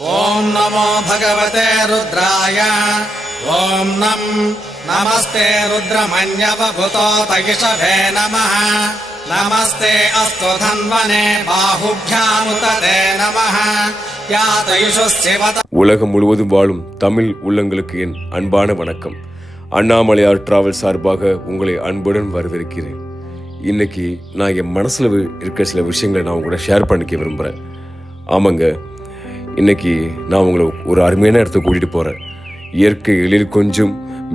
ஓம் நமோ பகவதே ருத்ராய. ஓம் நமஸ்தே ருத்ரமன்யவபுதோ தயிஷவே நமः. நமஸ்தே அஸ்து தன்வனே பாஹுப்யாமுததே நமः. யா தயிஷு சிவத. உலகம் முழுவதும் வாழும் தமிழ் உள்ளங்களுக்கு என் அன்பான வணக்கம். அண்ணாமலையார் டிராவல் சார்பாக உங்களை அன்புடன் வரவேற்கிறேன். இன்னைக்கு நான் என் மனசில் இருக்கிற சில விஷயங்களை நான் உங்களோட ஷேர் பண்ணிக்க விரும்புகிறேன். ஆமாங்க, இன்னைக்கு நான் உங்களை ஒரு அருமையான இடத்துக்கு கூட்டிகிட்டு போகிறேன். இயற்கை எழில் கொஞ்சம்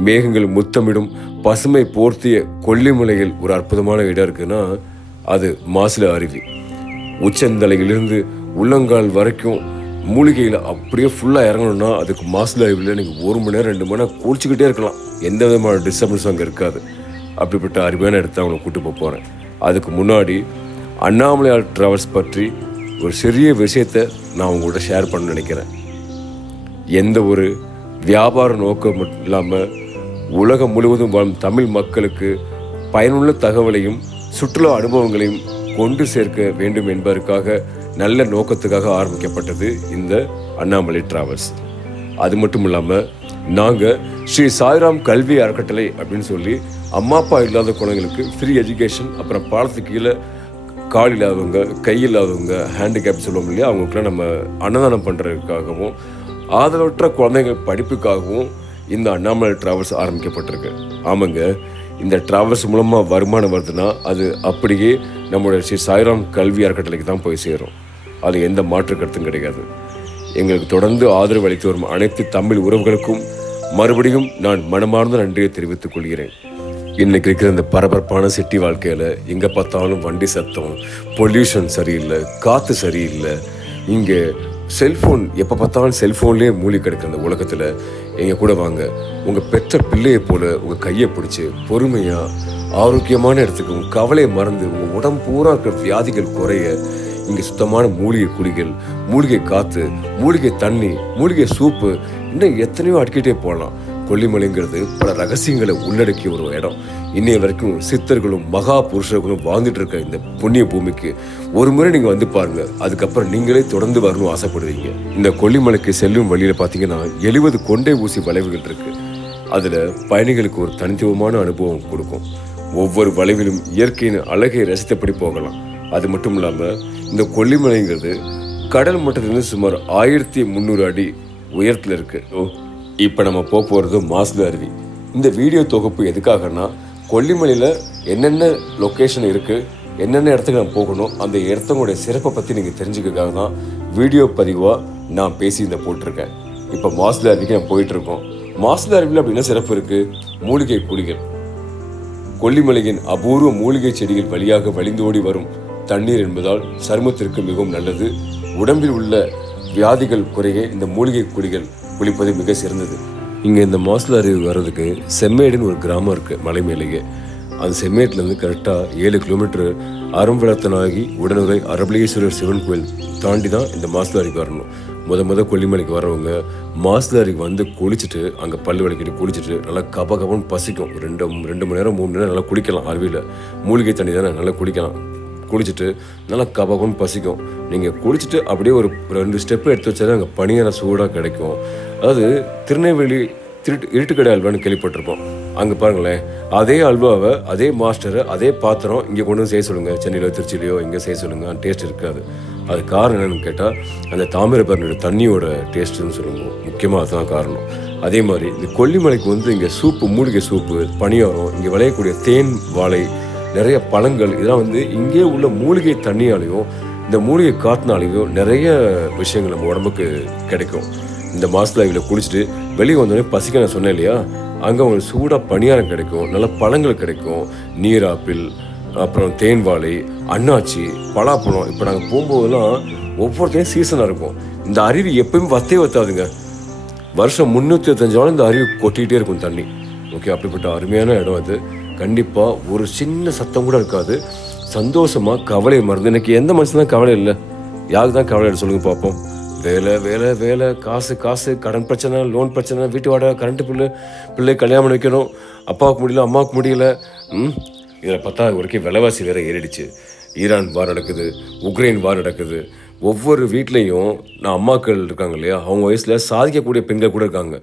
மேகங்கள் முத்தமிடும் பசுமை போர்த்திய கொல்லிமலையில் ஒரு அற்புதமான இடம் இருக்குன்னா அது மாசிலா அருவி. உச்சந்தலையிலிருந்து உள்ளங்கால் வரைக்கும் மூலிகையில் அப்படியே ஃபுல்லாக இறங்கணும்னா அதுக்கு மாசிலா அருவியில் நீங்கள் 1 மணி நேரம் 2 மணி நேரம் குளிச்சுக்கிட்டே இருக்கலாம். எந்த விதமான டிஸ்டர்பன்ஸும் அங்கே இருக்காது. அப்படிப்பட்ட அருமையான இடத்த அவங்களை கூட்டு போகிறேன். அதுக்கு முன்னாடி அண்ணாமலையார் டிராவல்ஸ் பற்றி ஒரு சிறிய விஷயத்தை நான் உங்களோட ஷேர் பண்ண நினைக்கிறேன். எந்த ஒரு வியாபார நோக்கம் மட்டும் இல்லாமல் உலகம் முழுவதும் வாழும் தமிழ் மக்களுக்கு பயனுள்ள தகவலையும் சுற்றுலா அனுபவங்களையும் கொண்டு சேர்க்க வேண்டும் என்பதற்காக நல்ல நோக்கத்துக்காக ஆரம்பிக்கப்பட்டது இந்த அண்ணாமலை டிராவல்ஸ். அது மட்டும் இல்லாமல் நாங்கள் ஸ்ரீ சாய்ராம் கல்வி அறக்கட்டளை அப்படின்னு சொல்லி அம்மா அப்பா இல்லாத குழந்தைங்களுக்கு ஃப்ரீ எஜுகேஷன், அப்புறம் பாலத்துக்கு கீழே கால் இல்லாதவங்க, கை இல்லாதவங்க, ஹேண்டிகேப் சொல்லுவோம் இல்லையா, அவங்களுக்குலாம் நம்ம அன்னதானம் பண்ணுறதுக்காகவும் ஆதரவற்ற குழந்தைங்க படிப்புக்காகவும் இந்த அண்ணாமலை டிராவல்ஸ் ஆரம்பிக்கப்பட்டிருக்கு. ஆமாங்க, இந்த டிராவல்ஸ் மூலமாக வருமானம் வருதுன்னா அது அப்படியே நம்மளுடைய ஸ்ரீ சாய்ராம் கல்வி அறக்கட்டளைக்கு தான் போய் சேரும். அது எந்த மாற்று கருத்தும் கிடையாது. எங்களுக்கு தொடர்ந்து ஆதரவு அளித்து வரும் அனைத்து தமிழ் உறவுகளுக்கும் மறுபடியும் நான் மனமார்ந்த நன்றியை தெரிவித்துக் கொள்கிறேன். இன்னைக்கு இருக்கிற இந்த பரபரப்பான சிட்டி வாழ்க்கையில் எங்கே பார்த்தாலும் வண்டி சத்தம், பொல்யூஷன் சரியில்லை, காற்று சரியில்லை. இங்கே செல்ஃபோன், எப்போ பார்த்தாலும் செல்ஃபோன்லேயே மூழ்கி கிடக்கிற அந்த உலகத்தில் எங்கள் கூட வாங்க. உங்கள் பெற்ற பிள்ளையை போல் உங்கள் கையை பிடிச்சி பொறுமையாக ஆரோக்கியமான இடத்துக்கு உங்கள் கவலையை மறந்து உங்கள் உடம்பு பூரா இருக்கிற வியாதிகள் குறைய இங்கே சுத்தமான மூலிகை குடிகள், மூலிகை காற்று, மூலிகை தண்ணி, மூலிகை சூப்பு, இன்னும் எத்தனையோ அடிக்கிட்டே போகலாம். கொல்லிமலைங்கிறது பல ரகசியங்களை உள்ளடக்கிய ஒரு இடம். இன்னைய வரைக்கும் சித்தர்களும் மகா புருஷர்களும் வாழ்ந்துட்டு இருக்க இந்த புண்ணிய பூமிக்கு ஒரு முறை நீங்கள் வந்து பாருங்க. அதுக்கப்புறம் நீங்களே தொடர்ந்து வரணும் ஆசைப்படுவீங்க. இந்த கொல்லிமலைக்கு செல்லும் வழியில் பார்த்தீங்கன்னா 70 கொண்டை ஊசி வளைவுகள் இருக்கு. அதில் பயணிகளுக்கு ஒரு தனித்துவமான அனுபவம் கொடுக்கும். ஒவ்வொரு வளைவிலும் இயற்கையின் அழகை ரசித்தபடி போகலாம். அது மட்டும் இல்லாமல் இந்த கொல்லிமலைங்கிறது கடல் மட்டத்திலிருந்து சுமார் 1300 அடி உயரத்தில் இருக்கு. இப்போ நம்ம போகிறது மாசிலா அருவி. இந்த வீடியோ தொகுப்பு எதுக்காகனா கொல்லிமலையில் என்னென்ன லொக்கேஷன் இருக்குது, என்னென்ன இடத்துக்கு நான் போகணும், அந்த இடத்தங்களுடைய சிறப்பை பற்றி நீங்கள் தெரிஞ்சுக்கிறதுக்காக தான் வீடியோ பதிவாக நான் பேசி இந்த போட்டிருக்கேன். இப்போ மாசிலா அருவிக்கு நான் போயிட்டுருக்கோம். மாசிலா அருவியில் அப்படி என்ன சிறப்பு இருக்குது? மூலிகை குடிகள். கொல்லிமலையின் அபூர்வ மூலிகை செடிகள் வழியாக வழிந்தோடி வரும் தண்ணீர் என்பதால் சருமத்திற்கு மிகவும் நல்லது. உடம்பில் உள்ள வியாதிகள் குறைய இந்த மூலிகை குடிகள் குளிப்பது மிக சிறந்தது. இங்கே இந்த மாசிலா அருவி வர்றதுக்கு செம்மேடுன்னு ஒரு கிராமம் இருக்குது மலை மேலேயே. அந்த செம்மேட்லேருந்து கரெக்டாக 7 கிலோமீட்டர் அறம்விளத்தனாகி உடனுரை அரபலீஸ்வரர் சிவன் கோயில் தாண்டி தான் இந்த மாசிலா அருவி வரணும். முத கொல்லிமலைக்கு வரவங்க மாசிலா அருவி வந்து குளிச்சுட்டு அங்கே பல்லு விளக்கிட்டு குளிச்சுட்டு நல்லா கபகபன்னு பசிக்கும். 2 மணி நேரம் 3 மணி நேரம் நல்லா குளிக்கலாம். அருவியில் மூலிகை தண்ணி தானே, நல்லா குளிக்கலாம். குளிச்சுட்டு நல்லா கபகம்னு பசிக்கும். நீங்கள் குளிச்சுட்டு அப்படியே ஒரு 2 ஸ்டெப்பு எடுத்து வச்சாலே அங்கே பனியான சூடாக கிடைக்கும். அதாவது திருநெல்வேலி இருட்டுக்கடை அல்வான்னு கேள்விப்பட்டிருப்போம். அங்கே பாருங்களேன், அதே அல்வாவை, அதே மாஸ்டரை, அதே பாத்திரம் இங்கே கொண்டு வந்து செய்ய சொல்லுங்கள். சென்னையிலோ திருச்சியிலையோ இங்கே செய்ய சொல்லுங்கள். அந்த டேஸ்ட் இருக்காது. அது காரணம் என்னென்னு கேட்டால் அந்த தாமிரபரணியோட தண்ணியோட டேஸ்ட்டுன்னு சொல்லுவோம். முக்கியமாக அதுதான் காரணம். அதே மாதிரி இந்த கொல்லிமலைக்கு வந்து இங்கே சூப்பு, மூலிகை சூப்பு, பனியாரம், இங்கே விளையக்கூடிய தேன் வாழை, நிறைய பழங்கள், இதெல்லாம் வந்து இங்கே உள்ள மூலிகை தண்ணியாலையும் இந்த மூலிகை காற்றுனாலையும் நிறைய விஷயங்கள் நம்ம உடம்புக்கு கிடைக்கும். இந்த மாசிலா அருவியில் குளிச்சுட்டு வெளியே வந்தோடனே பசிக்க நான் சொன்னேன் இல்லையா, அங்கே அவங்களுக்கு சூடாக பணியாரம் கிடைக்கும், நல்ல பழங்கள் கிடைக்கும். நீர் ஆப்பிள், அப்புறம் தேன் வாழை, அன்னாச்சி, பலாப்பழம். இப்போ நாங்கள் போகும்போதெல்லாம் ஒவ்வொருத்தையும் சீசனாக இருக்கும். இந்த அருவி எப்பயுமே வத்தாதுங்க. வருஷம் 365 நாள் இந்த அருவி கொட்டிகிட்டே இருக்கும் தண்ணி. ஓகே, அப்படிப்பட்ட அருமையான இடம் அது. கண்டிப்பாக ஒரு சின்ன சத்தம் கூட இருக்காது. சந்தோஷமாக கவலை மறந்து. எனக்கு எந்த மனுஷன் தான் கவலை இல்லை? யாருக்கு தான் கவலை இல்லை சொல்லுங்கள் பார்ப்போம். வேலை வேலை வேலை, காசு காசு, கடன் பிரச்சனை, லோன் பிரச்சனை, வீட்டு வாடகை, கரண்ட்டு பிள்ளை கல்யாணம் வைக்கணும், அப்பாவுக்கு முடியல, அம்மாவுக்கு முடியல. இதில் பார்த்தா வரைக்கும் விலைவாசி வேறு ஏறிடுச்சு. ஈரான் வார் நடக்குது, உக்ரைன் வார் நடக்குது, ஒவ்வொரு வீட்லேயும் நான் அம்மாக்கள் இருக்காங்க இல்லையா, அவங்க வயசில் சாதிக்கக்கூடிய பெண்கள் கூட இருக்காங்க.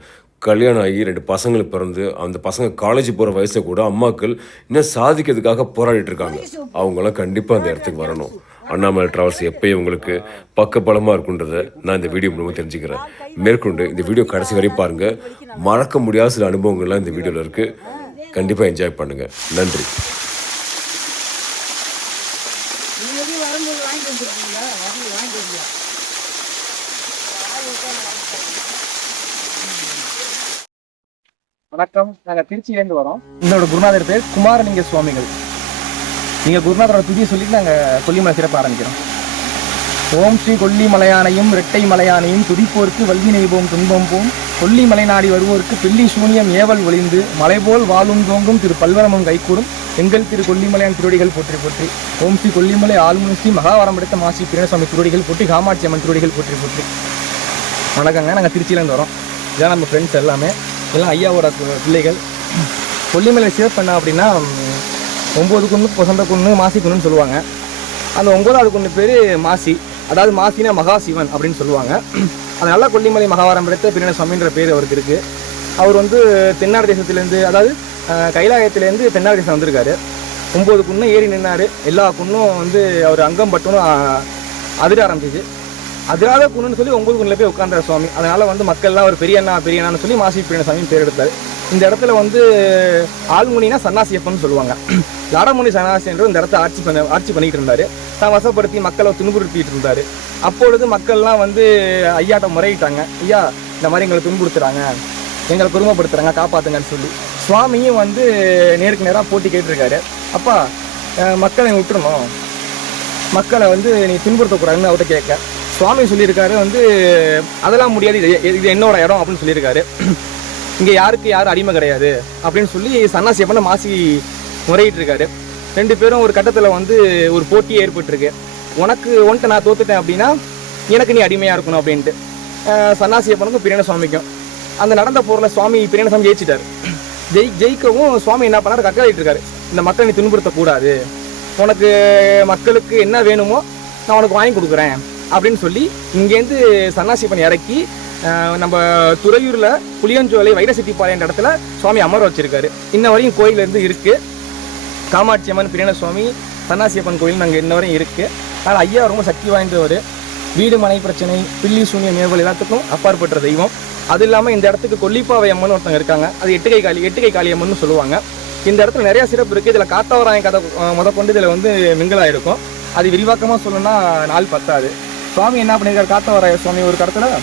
கல்யாணம் ஆகி 2 பசங்களுக்கு பிறந்து அந்த பசங்க காலேஜ் போகிற வயசில் கூட அம்மாக்கள் இன்னும் சாதிக்கிறதுக்காக போராடிட்டு இருக்காங்க. அவங்களாம் கண்டிப்பாக அந்த இடத்துக்கு வரணும். அண்ணாமலை டிராவல்ஸ் எப்பயும் உங்களுக்கு பக்கபலமாக இருக்குன்றதை நான் இந்த வீடியோ மூலமாக தெரிஞ்சுக்கிறேன். மேற்கொண்டு இந்த வீடியோ கடைசி வரை பாருங்கள். மறக்க முடியாத சில அனுபவங்கள்லாம் இந்த வீடியோவில் இருக்குது. கண்டிப்பாக என்ஜாய் பண்ணுங்கள். நன்றி. வணக்கம். நாங்கள் திருச்சியிலேருந்து வரோம். எங்களோட குருநாதர் பேர் குமாரலிங்க சுவாமிகள். நீங்கள் குருநாதரோட துதியை சொல்லிட்டு நாங்கள் கொல்லிமலை சிறப்பு ஆரம்பிக்கிறோம். ஓம் ஸ்ரீ கொல்லிமலையானையும் இரட்டை மலையானையும் துதிப்போருக்கு வல்வினை போம் துன்பம் போம் கொல்லிமலை நாடி வருவோருக்கு பில்லி சூனியம் ஏவல் ஒளிந்து மலைபோல் வாழும் தோங்கும் திரு பல்வரமும் கைகூடும் எங்கள் திரு கொல்லிமலையான் திருவடிகள் போற்றி போற்றி. ஓம் ஸ்ரீ கொல்லிமலை ஆளுநர் ஸ்ரீ மகாவரம் எடுத்த மாசி பிரணசுவாமி திருவடிகள் போற்றி. காமாட்சி அம்மன் திருவடிகள் போற்றி போற்றி. வணக்கங்க. நாங்கள் திருச்சியிலேருந்து வரோம். இதான் நம்ம ஃப்ரெண்ட்ஸ் எல்லாமே, எல்லாம் ஐயாவோட பிள்ளைகள். கொல்லிமலை சேவ் பண்ண அப்படின்னா 9 குன்று பொசந்த குன்று மாசி குன்றுன்னு சொல்லுவாங்க. அந்த 9வது குன்று பேர் மாசி, அதாவது மாசினா மகாசிவன் அப்படின்னு சொல்லுவாங்க. அதனால கொல்லிமலை மகாவாரம் எடுத்த பிரணசுவாமின்ற பேர் அவருக்கு இருக்குது. அவர் வந்து தென்னாடு தேசத்துலேருந்து, அதாவது கைலாயத்துலேருந்து தென்னாடு தேசம் வந்திருக்காரு. 9 குன்னும் ஏறி நின்னார். எல்லா குன்னும் வந்து அவர் அங்கம் பட்டணும் அதிர ஆரம்பிச்சிச்சு. அதிராத குன்னுன்னு சொல்லி 9 குன்னில் போய் உட்கார்ந்த சுவாமி. அதனால் வந்து மக்கள்லாம் ஒரு பெரியண்ணான்னு சொல்லி மாசி பிரணசுவாமின்னு பேர் எடுத்தார். இந்த இடத்துல வந்து ஆள்முனினா சன்னாசியப்பன்னு சொல்லுவாங்க. லாடமுனி சன்னாசி என்று இந்த இடத்த ஆட்சி பண்ணிக்கிட்டு இருந்தார். தான் வசப்படுத்தி மக்களை துன்புறுத்திட்டு இருந்தார். அப்பொழுது மக்கள்லாம் வந்து ஐயாட்ட முறையிட்டாங்க, ஐயா இந்த மாதிரி எங்களை துன்புறுத்துறாங்க, எங்களை குடும்பப்படுத்துறாங்க, காப்பாற்றுங்கன்னு சொல்லி. சுவாமியும் வந்து நேருக்கு நேராக போட்டி கேட்டிருக்காரு. அப்பா மக்களை விட்டுறணும், மக்களை வந்து நீ துன்புறுத்தக்கூடாதுன்னு அவர்கிட்ட கேட்க சுவாமி சொல்லியிருக்காரு வந்து அதெல்லாம் முடியாது, இது என்னோட இடம் அப்படின்னு சொல்லியிருக்காரு. இங்கே யாருக்கு யாரும் அடிமை கிடையாது அப்படின்னு சொல்லி சன்னாசியப்பன மாசி முறையிட்டு இருக்காரு. 2 பேரும் ஒரு கட்டத்தில் வந்து ஒரு போட்டியே ஏற்பட்டுருக்கு. உன்கிட்ட நான் தோத்துட்டேன் அப்படின்னா எனக்கு நீ அடிமையாக இருக்கணும் அப்படின்ட்டு சன்னாசியப்பனுக்கும் பிரணசுவாமிக்கும். அந்த நடந்த போரில் சுவாமி பிரணசுவாமி ஜெயிச்சிட்டார். ஜெயிக்கவும் சுவாமி என்ன பண்ணார், கட்டளையிட்டு இருக்காரு, இந்த மக்களை நீ துன்புறுத்தக்கூடாது, உனக்கு மக்களுக்கு என்ன வேணுமோ நான் உனக்கு வாங்கி கொடுக்குறேன் அப்படின்னு சொல்லி இங்கேருந்து சன்னாசியப்பன் இறக்கி நம்ம துறையூரில் புளியஞ்சோலை வைரசித்திப்பாளையன்ற இடத்துல சுவாமி அமர வச்சிருக்காரு. இன்ன வரையும் கோயிலேருந்து இருக்குது. காமாட்சி அம்மன் பிரணசுவாமி சன்னாசியப்பன் கோயில் நாங்கள் இன்ன வரையும் இருக்குது. அதனால் ஐயா ரொம்ப சக்தி வாய்ந்தவர். வீடு மனை பிரச்சனை, பில்லி சூனியம் ஏவல் எல்லாத்துக்கும் அப்பாற்பட்ட தெய்வம். அது இல்லாமல் இந்த இடத்துக்கு கொல்லிப்பாவை அம்மன் ஒருத்தவங்க இருக்காங்க. அது எட்டுகை காளி அம்மன் சொல்லுவாங்க. இந்த இடத்துல நிறையா சிறப்பு இருக்குது. இதில் காத்தவராயன் கதை முதற்கொண்டு இதில் வந்து மிங்கலாக இருக்கும். அது விரிவாக்கமாக சொல்லணும்னா நாள் பத்தாது. சுவாமி என்ன பண்ணியிருக்காரு, காத்தவராய சுவாமி ஒரு கடத்தில்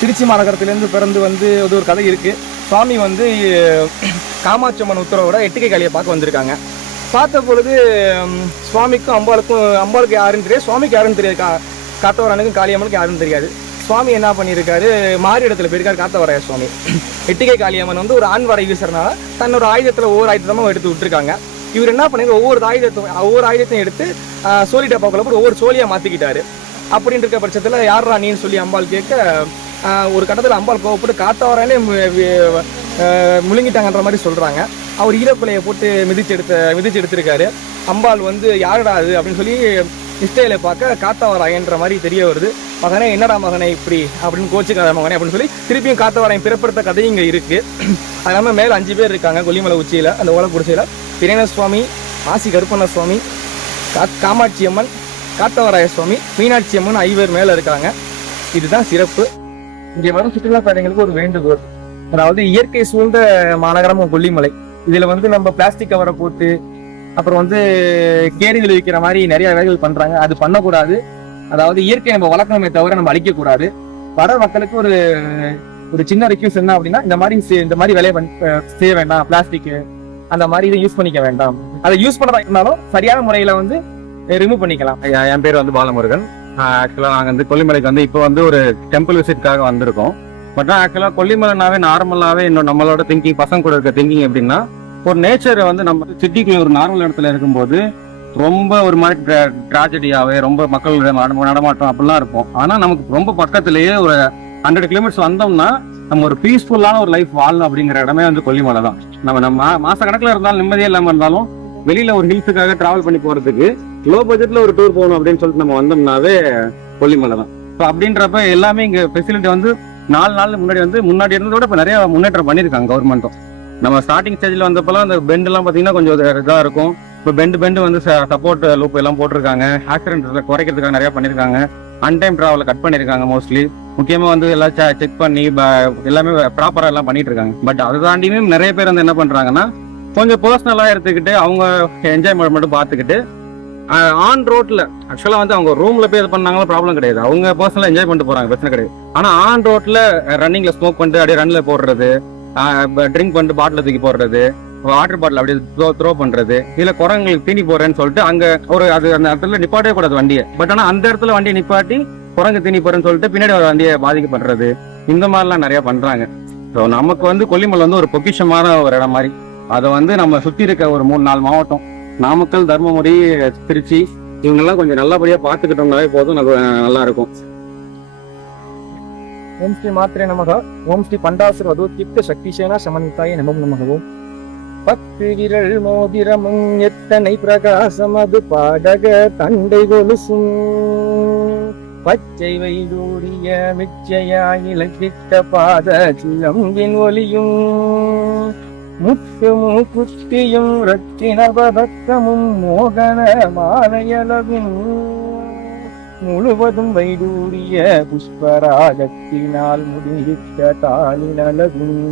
திருச்சி மாநகரத்துலேருந்து பிறந்து வந்து அது ஒரு கதை இருக்குது. சுவாமி வந்து காமாட்சி அம்மன் உத்தரவோட எட்டுகை காளியை பார்க்க வந்திருக்காங்க. பார்த்த பொழுது சுவாமிக்கும் அம்பாளுக்கு யாருன்னு தெரியாது, சுவாமிக்கு யாருன்னு தெரியாது, காத்தவரானுக்கும் காளியம்மனுக்கு யாருன்னு தெரியாது. சுவாமி என்ன பண்ணியிருக்காரு, மாறி இடத்துல போயிருக்காரு காத்தவராய சுவாமி. எட்டுகை காளியம்மன் வந்து ஒரு ஆண் வரை வீசுறதுனால தன்னோட ஆயுதத்தில் ஒவ்வொரு ஆயுதமாக எடுத்து விட்டுருக்காங்க. இவர் என்ன பண்ணிருக்க, ஒவ்வொரு ஆயுதத்தையும் எடுத்து சோழி டப்பாக்குள்ள போட்டு ஒவ்வொரு சோழியாக மாற்றிக்கிட்டாரு. அப்படின்னு இருக்க பட்சத்தில் யாரா நீன்னு சொல்லி அம்பாள் கேட்க ஒரு கட்டத்தில் அம்பாள் கோவப்பட்டு காத்தவரானே முழுங்கிட்டாங்கன்ற மாதிரி சொல்கிறாங்க. அவர் ஈரப்பிள்ளையை போட்டு மிதிச்சு எடுத்திருக்காரு. அம்பாள் வந்து யாருடா அது அப்படின்னு சொல்லி இஸ்ரேலை பார்க்க காத்தவராயன்ற மாதிரி தெரிய வருது. மகனே என்னடா மகனே இப்படி அப்படின்னு கோச்சுக்காத மகனே அப்படின்னு சொல்லி திருப்பியும் காத்தவராயன் பிறப்படுத்த கதையும் இங்கே இருக்குது. அது இல்லாமல் மேலே 5 பேர் இருக்காங்க கொல்லிமலை உச்சியில். அந்த ஓலக்குடிசையில் பிரணசுவாமி, மாசி கருப்பண்ண சுவாமி, காமாட்சி அம்மன், காத்தவராய சுவாமி, மீனாட்சி அம்மன் 5 பேர் மேலே இருக்காங்க. இதுதான் சிறப்பு. இங்கே வரும் சுற்றுலா பயணிகளுக்கு ஒரு வேண்டுகோள், அதாவது இயற்கை சூழ்ந்த மாநகரம் கொல்லிமலை. இதில் வந்து நம்ம பிளாஸ்டிக் கவரை போட்டு அப்புறம் வந்து கேரிகள் விற்கிற மாதிரி நிறைய வேலைகள் பண்ணுறாங்க. அது பண்ணக்கூடாது. அதாவது இயற்கையை நம்ம வளர்க்கணுமே தவிர நம்ம அழிக்கக்கூடாது. வர மக்களுக்கு ஒரு சின்ன ரிக்வெஸ்ட் என்ன அப்படின்னா, இந்த மாதிரி வேலையை செய்ய வேண்டாம். பிளாஸ்டிக்கு அந்த மாதிரி இதை யூஸ் பண்ணிக்க வேண்டாம். அதை யூஸ் பண்ணதா இருந்தாலும் சரியான முறையில் வந்து ரிமூவ் பண்ணிக்கலாம். என் பேர் வந்து பாலமுருகன். ஆக்சுவலாக நாங்கள் வந்து கொல்லிமலைக்கு வந்து இப்போ வந்து ஒரு டெம்பிள் விசிட்காக வந்திருக்கோம். பட் ஆக்சுவலாக கொல்லிமலைனாவே நார்மலாகவே இன்னும் நம்மளோட திங்கிங், பசங்க கூட இருக்க திங்கிங் எப்படின்னா, ஒரு நேச்சரை வந்து நம்ம சிட்டிக்குள்ள ஒரு நார்மல் இடத்துல இருக்கும்போது ரொம்ப ஒரு மாதிரி ட்ராஜடியாவே ரொம்ப மக்கள் நடமாட்டம் அப்படிலாம் இருக்கும். ஆனால் நமக்கு ரொம்ப பக்கத்துலேயே ஒரு 100 கிலோமீட்டர்ஸ் வந்தோம்னா நம்ம ஒரு பீஸ்ஃபுல்லான ஒரு லைஃப் வாழணும் அப்படிங்கிற இடமே வந்து கொல்லிமலை தான். நம்ம மாச கணக்கில் இருந்தாலும் நிம்மதியே இல்லாமல் இருந்தாலும் வெளியில ஒரு ஹில்ஸுக்காக டிராவல் பண்ணி போறதுக்கு லோ பட்ஜெட்ல ஒரு டூர் போகணும் அப்படின்னு சொல்லிட்டு நம்ம வந்தோம்னாவே கொல்லிமலை தான். ஸோ அப்படின்றப்ப எல்லாமே இங்க ஃபெசிலிட்டி வந்து 4 நாள் முன்னாடி இருந்ததை விட இப்போ நிறைய முன்னேற்றம் பண்ணியிருக்காங்க கவர்மெண்ட்டும். நம்ம ஸ்டார்டிங் ஸ்டேஜ்ல வந்தப்பெல்லாம் அந்த பெண்ட் எல்லாம் பாத்தீங்கன்னா கொஞ்சம் இதா இருக்கும். இப்போ பெண்டு வந்து சப்போர்ட் லூப் எல்லாம் போட்டிருக்காங்க. ஆக்சிடென்ட்ல குறைக்கிறதுக்காக நிறைய பண்ணிருக்காங்க. அன்டைம் டிராவலை கட் பண்ணிருக்காங்க. மோஸ்ட்லி முக்கியமா வந்து எல்லாம் செக் பண்ணி எல்லாமே ப்ராப்பரா எல்லாம் பண்ணிட்டு இருக்காங்க. பட் அதை தாண்டியும் நிறைய பேர் வந்து என்ன பண்றாங்கன்னா கொஞ்சம் பர்சனலா எடுத்துக்கிட்டு அவங்க என்ஜாய்மெண்ட் மட்டும் பார்த்துக்கிட்டு ஆன் ரோட்ல ஆக்சுவலா வந்து அவங்க ரூம்ல போய் இது பண்ணாங்களும் ப்ராப்ளம் கிடையாது. அவங்க பர்சனலா என்ஜாய் பண்ணிட்டு போறாங்க, பிரச்சனை கிடையாது. ஆனா ஆன் ரோட்ல ரன்னிங்ல ஸ்மோக் பண்ணிட்டு அப்படியே ரன்ல போடுறது, ட்ரிங்க் பண்ணிட்டு பாட்டில் தூக்கி போடுறது, வாட்டர் பாட்டில் அப்படியே த்ரோ பண்றது, இல்ல குரங்களுக்கு தீனி போறேன்னு சொல்லிட்டு அங்க ஒரு அது அந்த இடத்துல நிப்பாட்டவே கூடாது வண்டியை. பட் ஆனா அந்த இடத்துல வண்டியை நிப்பாட்டி குரங்கு தீனி போறேன்னு சொல்லிட்டு பின்னாடி ஒரு வண்டியை பாதிக்கப்படுறது, இந்த மாதிரிலாம் நிறைய பண்றாங்க. ஸோ நமக்கு வந்து கொல்லிமலை வந்து ஒரு பொக்கிஷமான ஒரு இடம் மாதிரி. அதை வந்து நம்ம சுத்தி இருக்க ஒரு 3-4 மாவட்டம், நாமக்கல், தர்மபுரி, திருச்சி, இவங்கெல்லாம் கொஞ்சம் நல்லபடியா பாத்துக்கிட்டோம்னாலே போதும், நல்லா இருக்கும். ஓம் ஸ்ரீ மாத்திரே நமக. ஓம் ஸ்ரீ பண்டாசுரவதோத்யுக்த சக்திசேனா சமன்விதாய நமம் நமகவும். 10 விரல் மோதிரமும் எத்தனை பிரகாசம் அது பாடக தண்டை கொலுசும் பச்சை வைடூரிய மிச்சையாயிலக்கிட்ட பாத சிலம்பின் ஒலியும் முத்துமு குத்தியும் ரத்தின பதக்கமும் மோகன மாலையளவும் முழுவதும் வைடூரிய புஷ்பராகத்தினால் முடிந்த தாளினலகும்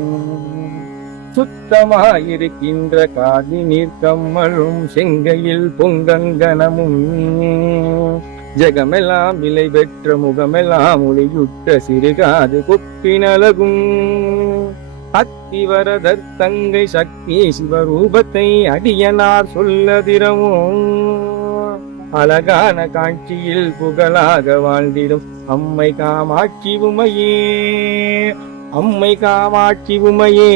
சுத்தமாயிருக்கின்ற காதி நீர்க்கம்மலும் செங்கையில் பொங்கங்கனமும் ஜெகமெல்லாம் விலை பெற்ற முகமெல்லாம் ஒளியுட்ட சிறுகாது கொப்பினலகும் அத்திவரதர் தங்கை சக்தி சிவரூபத்தை அடியனார் சொல்லதிரவும் அழகான காட்சியில் புகழாக வாழ்ந்திடும் அம்மை காமாட்சி உமையே, அம்மை காமாட்சி உமையே,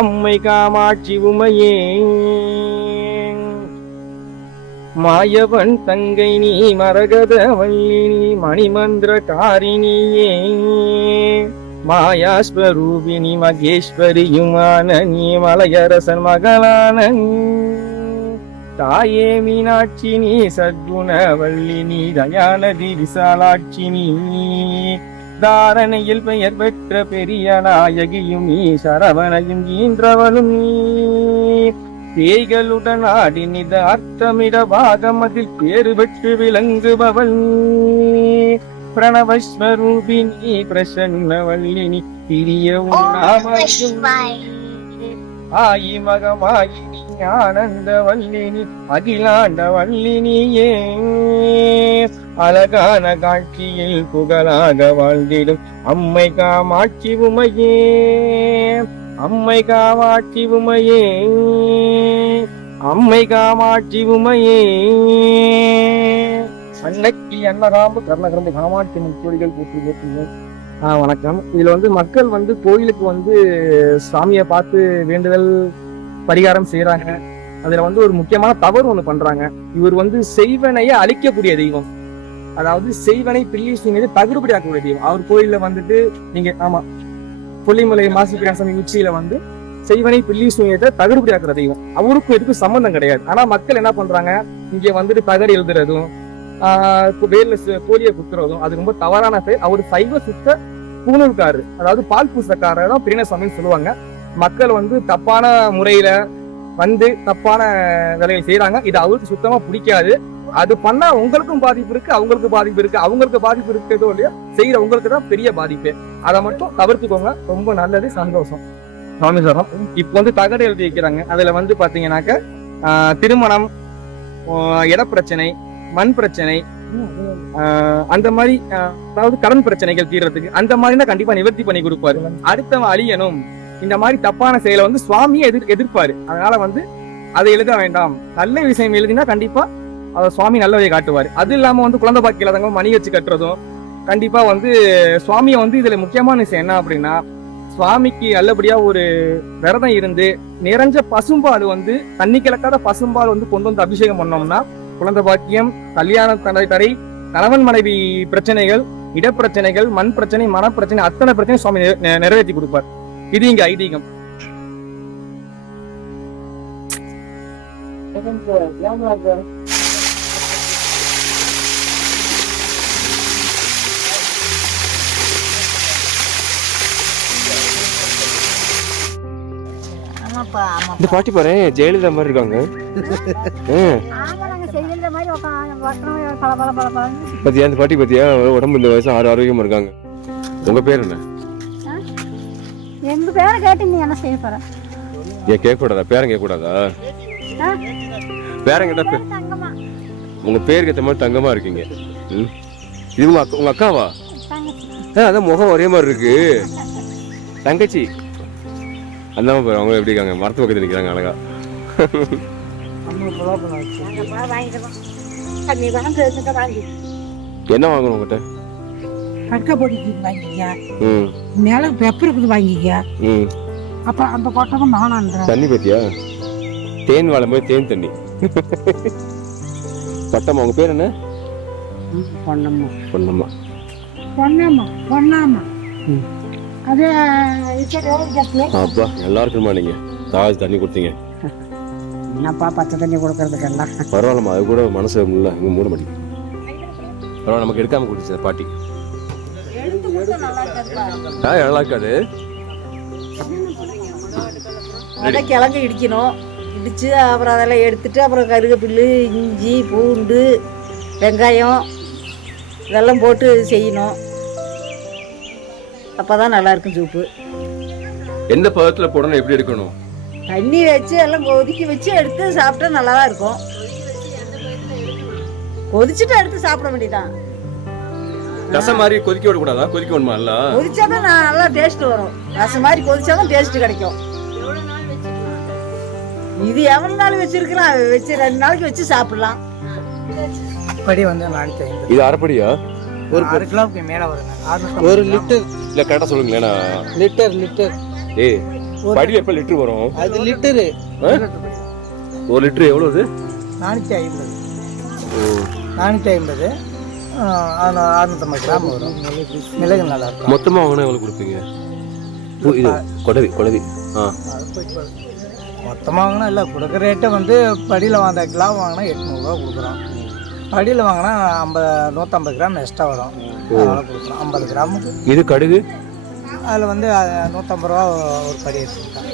அம்மை காமாட்சி உமையே. மாயவன் தங்கை நீ மரகத வள்ளி நீ மணிமந்திர காரிணியே, மாயாஸ்வரூபிணி மகேஸ்வரியுமான நீ மலையரசன் மகளான தாயே மீனாட்சி நீ சத்குண வள்ளி நீ தயாநதி விசாலாட்சி நீ தாரணையில் பெயர் பெற்ற பெரிய நாயகியும் நீ சரவணையும் ஈன்றவளும் நீ பேய்களுடன் ஆடி நித அர்த்தமிட பாகமதில் பேறு பெற்று விளங்குபவள் பிரணவஸ்வரூபிணி பிரசன்ன வள்ளினி பிரிய உண்ணாமையும் ஆயி மகமாயினி ஆனந்த வல்லினி அகிலாண்ட வல்லினியே அழகான காட்சியில் புகழாக வாழ்ந்திடும் அம்மை காமாட்சி உமையே, அம்மை காமாட்சி உமையே, அம்மை காமாட்சி உமையே. அன்னைக்கு அன்னகாம்பு கர்ணகரம்பு காமாட்சி முக்கோடிகள் போற்றி போற்றுங்கள். வணக்கம். இதுல வந்து மக்கள் வந்து கோயிலுக்கு வந்து சாமியை பார்த்து வேண்டுதல் பரிகாரம் செய்யறாங்க. அதுல வந்து ஒரு முக்கியமான தவறு ஒண்ணு பண்றாங்க. இவர் வந்து செய்வனையை அழிக்கக்கூடிய தெய்வம், அதாவது செய்வனை பில்லி மீது தகுதிபடியாக்கக்கூடிய தெய்வம். அவர் கோயில்ல வந்துட்டு நீங்க ஆமா கொல்லிமலை மாசிபிராசாமி உச்சியில வந்து செய்வனை பில்லி சூனியத்தை தகுதிபடியாக்குற தெய்வம். அவருக்கும் எதுக்கும் சம்பந்தம் கிடையாது. ஆனா மக்கள் என்ன பண்றாங்க, இங்க வந்துட்டு தகடு எழுதுறதும் வேல கோழியை குத்துறதும் அது ரொம்ப தவறான செயல். அவர் சைவ சுத்த பூணூர்காரரு, அதாவது பால் பூசக்காரர் தான் பிரியசாமின்னு சொல்லுவாங்க. மக்கள் வந்து தப்பான முறையில வந்து தப்பான வேலையை செய்யறாங்க. இது அவருக்கு சுத்தமா பிடிக்காது. அது பண்ணா உங்களுக்கும் பாதிப்பு இருக்கு, அவங்களுக்கு பாதிப்பு இருக்கு. அவங்களுக்கு பாதிப்பு இருக்கிறதோ இல்லையா, செய்யற உங்களுக்கு தான் பெரிய பாதிப்பு. அதை மட்டும் தவிர்த்துக்கோங்க, ரொம்ப நல்லது, சந்தோஷம். சுவாமி சாரம் இப்ப வந்து தகடு எழுதி வைக்கிறாங்க. அதுல வந்து பாத்தீங்கன்னாக்க திருமணம், இடப்பிரச்சனை, மண் பிரச்சனை, அந்த மாதிரி அதாவது கடன் பிரச்சனைகள் தீர்றதுக்கு அந்த மாதிரினா கண்டிப்பா நிவர்த்தி பண்ணி கொடுப்பாரு. அடுத்தவன் அழியணும், இந்த மாதிரி தப்பான செயலை வந்து சுவாமியை எதிர்ப்பாரு. அதனால வந்து அதை எழுத வேண்டாம். நல்ல விஷயம் எழுதினா கண்டிப்பா அதை சுவாமி நல்ல வழியை காட்டுவாரு. அது இல்லாம வந்து குழந்தை பாக்கி இல்லாதவங்க மணி வச்சு கட்டுறதும் கண்டிப்பா வந்து சுவாமியை வந்து இதுல முக்கியமான விஷயம் என்ன அப்படின்னா, சுவாமிக்கு நல்லபடியா ஒரு விரதம் இருந்து நிறைஞ்ச பசும்பால் வந்து தண்ணி கிழக்காத பசும்பால் வந்து கொண்டு வந்து அபிஷேகம் பண்ணோம்னா குழந்தை பாக்கியம், கல்யாண தடை, கணவன் மனைவி பிரச்சனைகள், இடப்பிரச்சனைகள், மண் பிரச்சனை, மனப்பிரச்சனை, அத்தனை பிரச்சனை சுவாமி நிறைவேற்றி கொடுப்பார். இது இங்க ஐதீகம். ஆமாப்பா ஆமா. இந்த பாட்டி பாரு ஜெயலலிதா மாதிரி இருக்காங்க. ஆமா நாங்க செய்யற மாதிரி பல பல பல பல. பத்தியா இந்த பாட்டி பத்தியா உடம்பு இந்த வயசு ஆரோக்கியமா இருக்காங்க. உங்க பேர் என்ன? எங்க பேரை கேட்டு நீ என்ன செய்ய போற? ஏன் கேட்க கூடாதா? பேரன் கேட்க கூடாதா? பேரன் கேட்டா தங்கம்மா. உங்க பேருக்கு ஏற்ற மாதிரி தங்கமா இருக்கீங்க. இது உங்க அக்காவா? அதான் முகம் ஒரே மாதிரி இருக்கு. தங்கச்சி அந்த பாரு அவங்க எப்படி இருக்காங்க, மரத்து பக்கத்துல நிக்கிறாங்க அழகா. என்ன வாங்கணும் உங்ககிட்ட? கட்கை பொடிக்கு வாங்கிக்க, மேல பெப்பருக்கு வாங்கிக்க, அப்புறம் அந்த கொட்டகம் நானான்றேன். தண்ணி பத்தியா தேன் வாழும் போது தேன் தண்ணி. பட்டம்மா உங்க பேர் என்ன? பொன்னம்மா. பொன்னம்மா. பொன்னாமா பொன்னாமா. அது அப்பா நல்லா இருக்குமா? நீங்க தாஜ் தண்ணி கொடுத்தீங்க. என்னப்பா பச்சை தண்ணி கொடுக்கறதுக்கெல்லாம் பரவாயில்லம்மா, அது கூட மனசு இல்லை இங்கே மூட மாட்டேங்க. பரவாயில்ல, நமக்கு எடுக்காம கொடுத்துச்சு பாட்டி. நல்லா இருக்காது. கிழங்கு இடிக்கணும், இடிச்சு அப்புறம் அதெல்லாம் எடுத்துட்டு அப்புறம் கருவேப்பில்லு, இஞ்சி, பூண்டு, வெங்காயம் இதெல்லாம் போட்டு செய்யணும். அப்பதான் நல்லா இருக்கும் சூப்பு. எந்த பதத்துல போடணும், எப்படி எடுக்கணும்? தண்ணி வச்சு எல்லாம் கொதிக்க வச்சு எடுத்து சாப்பிட்டா நல்லா தான் இருக்கும். கொதிச்சுட்டு எடுத்து சாப்பிட வேண்டியதான். ரசம் மாதிரி கொதிக்க விட கூடாதா? கொதிக்க வேணுமா? இல்ல கொதிச்சாதான் நல்லா டேஸ்ட் வரும். ரசம் மாதிரி கொதிச்சாதான் டேஸ்ட் கிடைக்கும். இது எவ்வளவு நாள் வச்சிருக்கலாம், வச்சு 2 நாளைக்கு வச்சு சாப்பிடலாம். படி வந்து 450. இது அரைப்படியா? ஒரு 1 கிலோவுக்கு மேல வருங்க. 1 லிட்டர் இல்ல கரெக்டா சொல்லுங்களேன். லிட்டர் ஏய் படியில எப்ப லிட்டர் வரும்? அது லிட்டரு. 1 லிட்டர் எவ்வளவு? 450. 450. 650 கிராம் வரும். மிளகு நல்லா இருக்கும். மொத்தமா வாங்கினா எவ்வளவு கொடுப்பீங்க? இது கொடவி. மொத்தமாக வாங்கினா இல்லை, கொடுக்குற ரேட்டை வந்து படியில் வாங்கின கிலோ வாங்கினா 800 ரூபா கொடுக்குறோம். படியில் வாங்கினா 150 கிராம் எக்ஸ்ட்ரா வரும், அதனால கொடுக்குறோம் 50 கிராமுக்கு. இது கடுகு அதில் வந்து 150 ரூபா ஒரு படி எடுத்துக்கிட்டேன்.